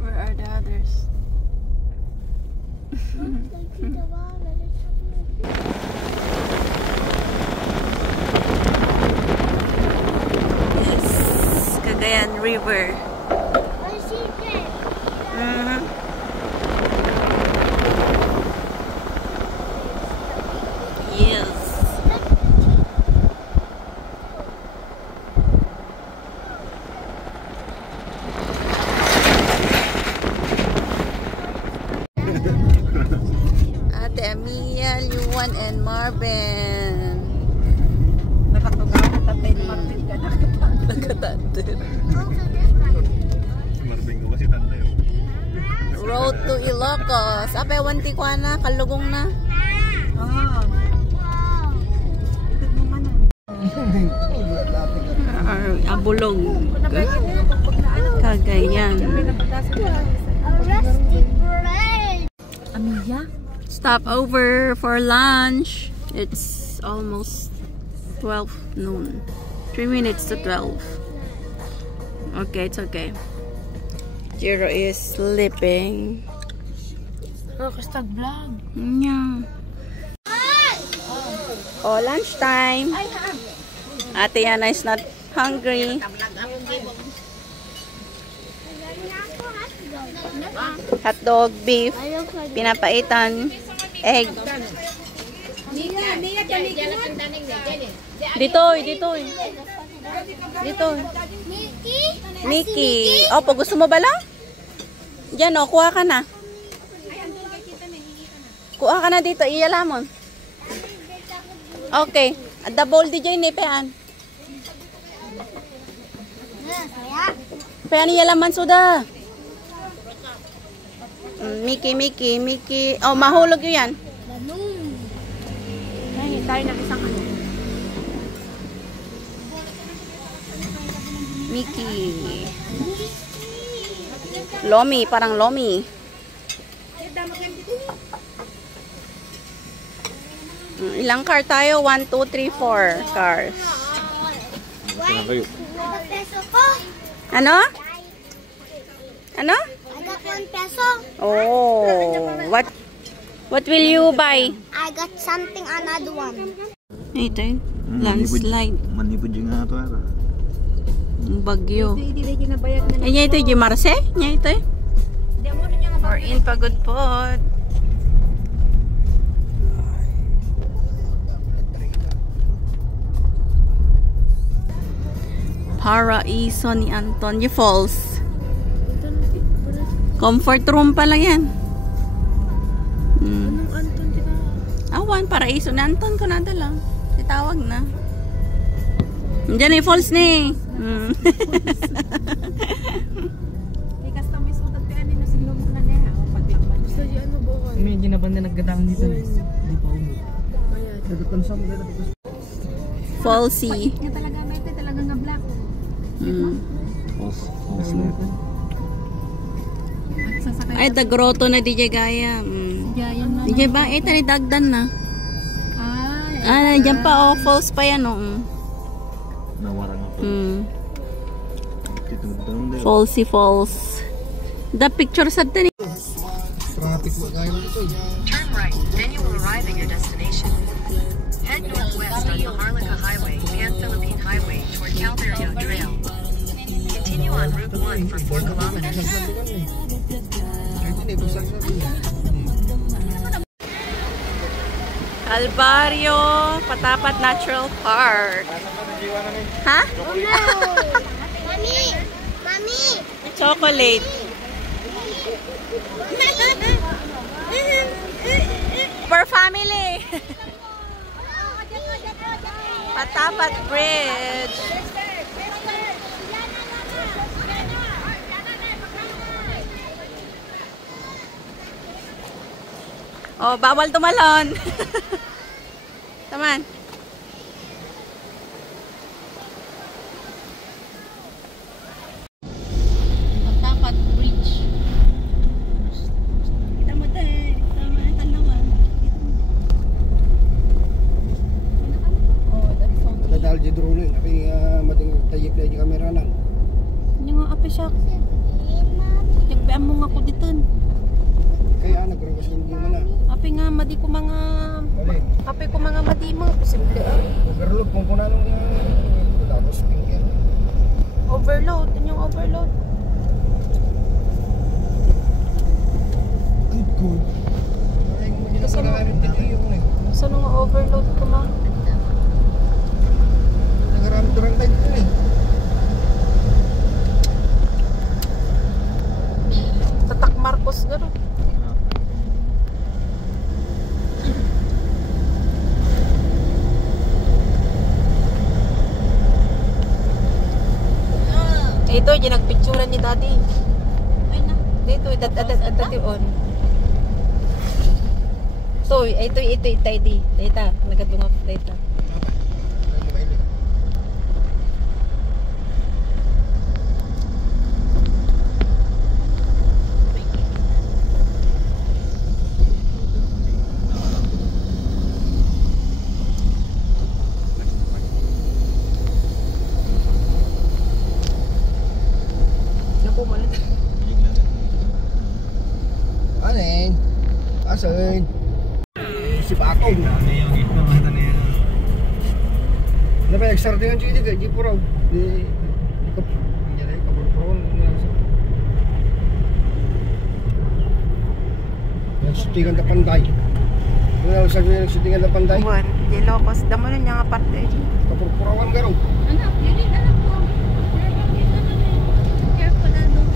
Where are the others? This is Cagayan River. Yes. Ate Amia, Luan, and Marvin. Nakatugaw, natatay ni Marvin ka, Nakatatid. Marvin ko kasi tanda yun. Road to Ilocos. Ape, wanti ko na, kalugong na. Itag mo man. Abulog. Cagayan. Amiya? Stop over for lunch. It's almost 12 noon. 3 minutes to 12. Okay, it's okay. Jiro is sleeping. Kastag vlog. Yeah. Oh, lunchtime. Ate Yana is not hungry. Hotdog, beef, pinapaitan, egg. Dito. Nikki. Opo, gusto mo ba lang? Diyan o, kuha ka na. Kuha ka na dito, iyalamon. Okay. At the bowl DJ ni Pean. Pean iyalaman suda. Mickey. Oh, mahulog yun yan. Ay, tayo ng isang ano. Mickey. Lomi, parang lomi. Ilang car tayo? 1, 2, 3, 4 cars. Ano? Ano? I got 1 peso. Oh, what will you buy? I got something, another one. Ito eh, landslide. Manipod yung nga ito ara. Bagyo. Hindi ginabayad na. Ay, ito yung Marse? Ito eh. We're in Pagod Pod. Paraiso ni Antonio Falls. Comfort room pala yan. Anong Anton kita? Awan, Paraiso na Anton ko nadala. Itawag na. Diyan ay falls ni. Ikas na may sudat pa ani na silom na niya. Paglakman. So, ano buwan? May ginaban na naggadaan dito. Hindi pa umo. Nagkatan sa mga Fallsy. Niya talaga may talaga nga black. False na ito. Ay, the grotto na DJ Gaya. Gaya na. DJ ba? Ito ni Dagdan na. Diyan pa falls pa yan Nawara nga po. Fallsy Falls. The picture sa ito ni. Turn right, then you will arrive at your destination. Head northwest on Maharlika Highway, Pan-Philippine Highway toward Calvario Trail. Continue on Route 1 for 4 kilometers. Calvario Patapat Natural Park. Ha? Mommy! Chocolate. For family. Patapat Bridge. Oh, bawal tumalon. Taman. Patapat Bridge. Kita mo tayo. Tama ang tanawan. Dadal di drone, tapi mading tayip na di kamera nan. pisak. Nagbiam mo nga ko dito. Kaya nagkaroon kasi hindi mo na. Api nga, madi ko mga... Bali. Api ko mga madi mo. Posible Overload kung kunano nga. Tapos finger. overload. Ano yung overload? Good good. Hindi na pala kami dito yung eh. Saan nga overload ko ma? Nagaramit orang tayo dito eh. Tatak Marcos gano'n. Ito, yung nagpicturan ni daddy. Dito, dati on. So, ito, tidy. Data, nagadungap data. Naku, malit. Anin? Asin? Si Bakong. Ano yung gito mga na yan? Ano ba, extra din ang GD kaya di po raw. Di na ikapurpuron. Nagsutingan na panday. Ano na sabi niya nagsutingan na panday? Buwan, di locos. Damo nun niya nga parte. Kapurpurawan ka raw. Anak, yun din anak ko. Careful na doon.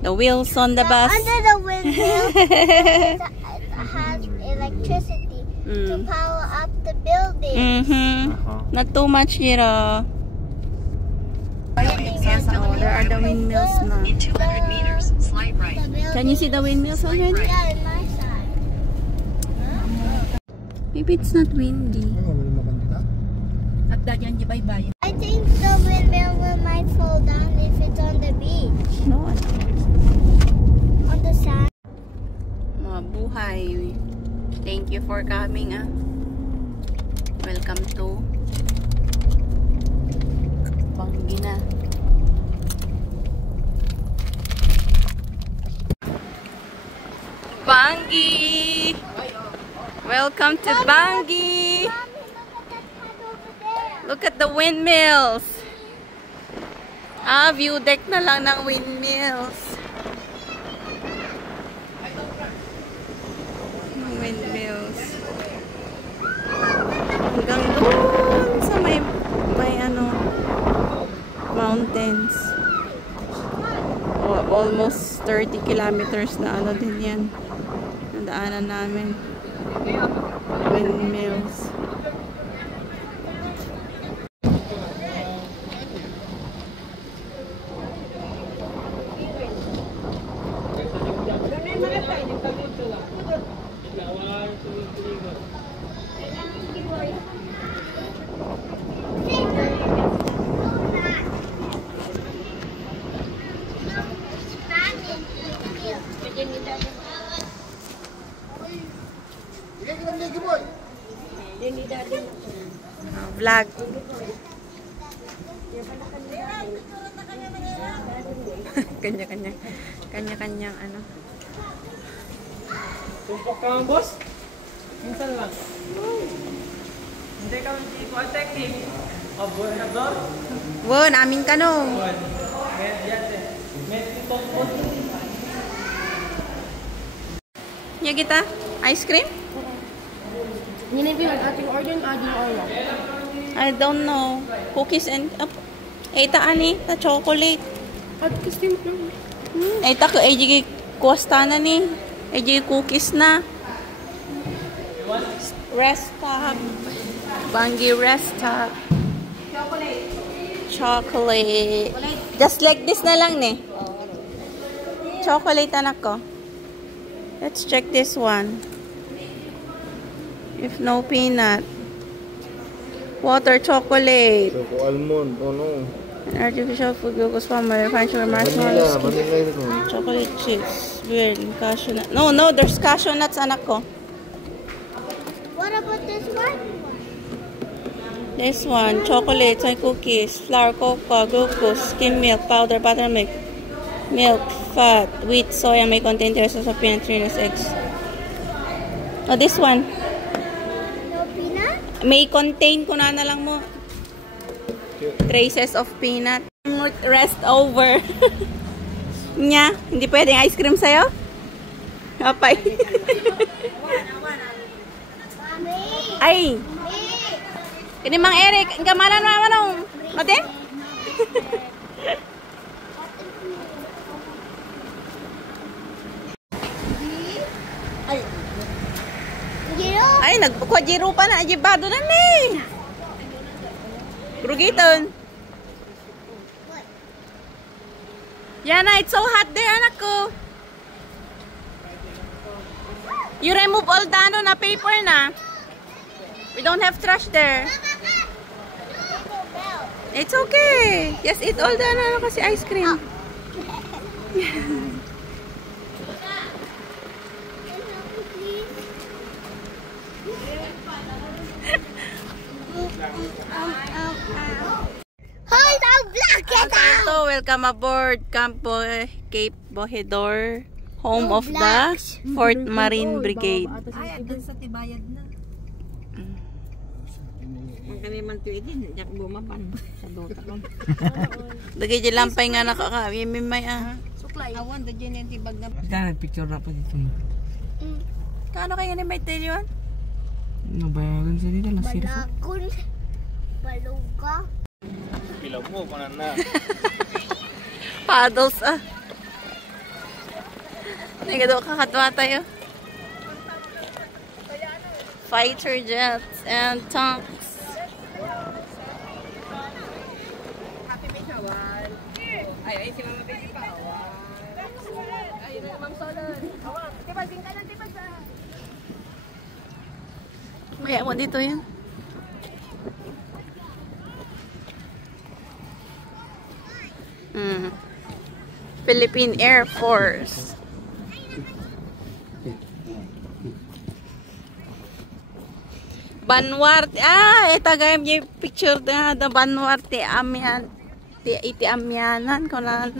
The wheels on the bus. Under the windmill, it has electricity to power up the building. Not too much here. There are the windmills na. In 200 meters, slide right. Can you see the windmills already? Yeah, in my side. Maybe it's not windy. Ano ba naman dito? At dyan di bye-bye. I think the windmill might fall down if it's on the beach. No. On the sand. Mga buhay. Thank you for coming. Welcome to Bangi na. Bangi! Welcome to Bangi! Look at the windmills! View deck na lang ng windmills. Windmills. Hanggang doon sa may mountains. Almost 30 kilometers na din yan. Nadaanan namin. Windmills. Vlog. Kanya-kanyang ano. Tumpok ka mga boss? Minsan lang. Hindi ka hindi ko attacking. Buwan na doon? Won, amin ka no. Buwan. Ya kita, ice cream? Ninipin ang ating order ng ating order. I don't know. Cookies and eta ani, ta chocolate. At kasi mo lang. Eta ko ay kuwasta na ni. Ay cookies na. Rest stop. Bangi rest stop. Chocolate. Just like this na lang ni. Chocolate anak ko. Let's check this one. If no peanut. Water chocolate. Choco almond. Oh no. Artificial food, glucose formula, refined sugar, Vanilla. marshmallows, Vanilla ito. chocolate chips, beer, cashew nuts. No, there's cashew nuts, anak ko. What about this one? This one, chocolates and cookies, flour, cocoa, glucose, skim milk, powder, buttermilk, milk, fat, wheat, soya may contain traces of peanut, eggs. Oh, this one. No peanut? May contain, kuna na lang mo. Traces of peanut. Rest over. Nya, hindi pwedeng ice cream sa'yo? Apay. Mommy! Ay! Kini Mang Eric, ang kamalan mo manong. Mate? Giro? Ay, nagkwadjiro pa na. Ajibado na ni. Grugiton. Yana, it's so hot there, anak ko. You remove all the ano na paper na. We don't have trash there. It's okay. Just eat all the ano kasi ice cream. Hold on, block it out! So, welcome aboard Campo Cape Bojador, home of the 4th Marine Brigade. Ay, doon sa tibayad na. Ang kami man tuwi din, jak bumaban sa dota ko. Lagay dyan lampay nga nakaka. May Suklay. Awan, doon yung tibag na. Kita picture na pa dito. Kano kayo ni may tail yun? Nabayagan sa dito. Lasir. Balakon. Baluga. Pilaw mo, panan na. Paddles Nagado kakatwa tayo. Fighter jets and tanks. Happy may kawan. Ay, si Mama Baby pa. Ay, yun na Ma'am Solon. Awan, tibag din ka lang, tibag sa. Kaya mo dito yun. Philippine Air Force. Banwarte. Ito gayam yung picture na da Banwarte Amihan. Iti Amihanan ko na.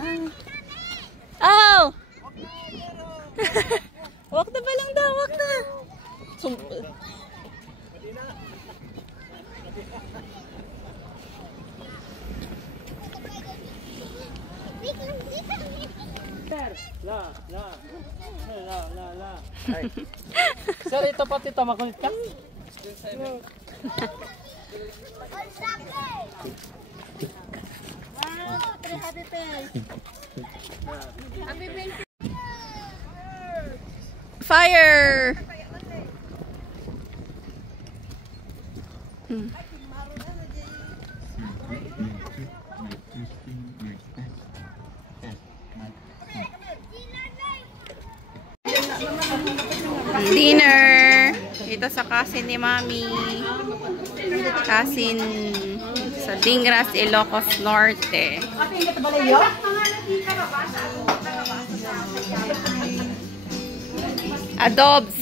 Oh! Walk na ba lang daw? Walk na. Sir, ito pati ito. Makulit ka? Fire! Dinner! Ito sa kasin ni Mami. Kasin sa Dingras, Ilocos Norte. Adobs.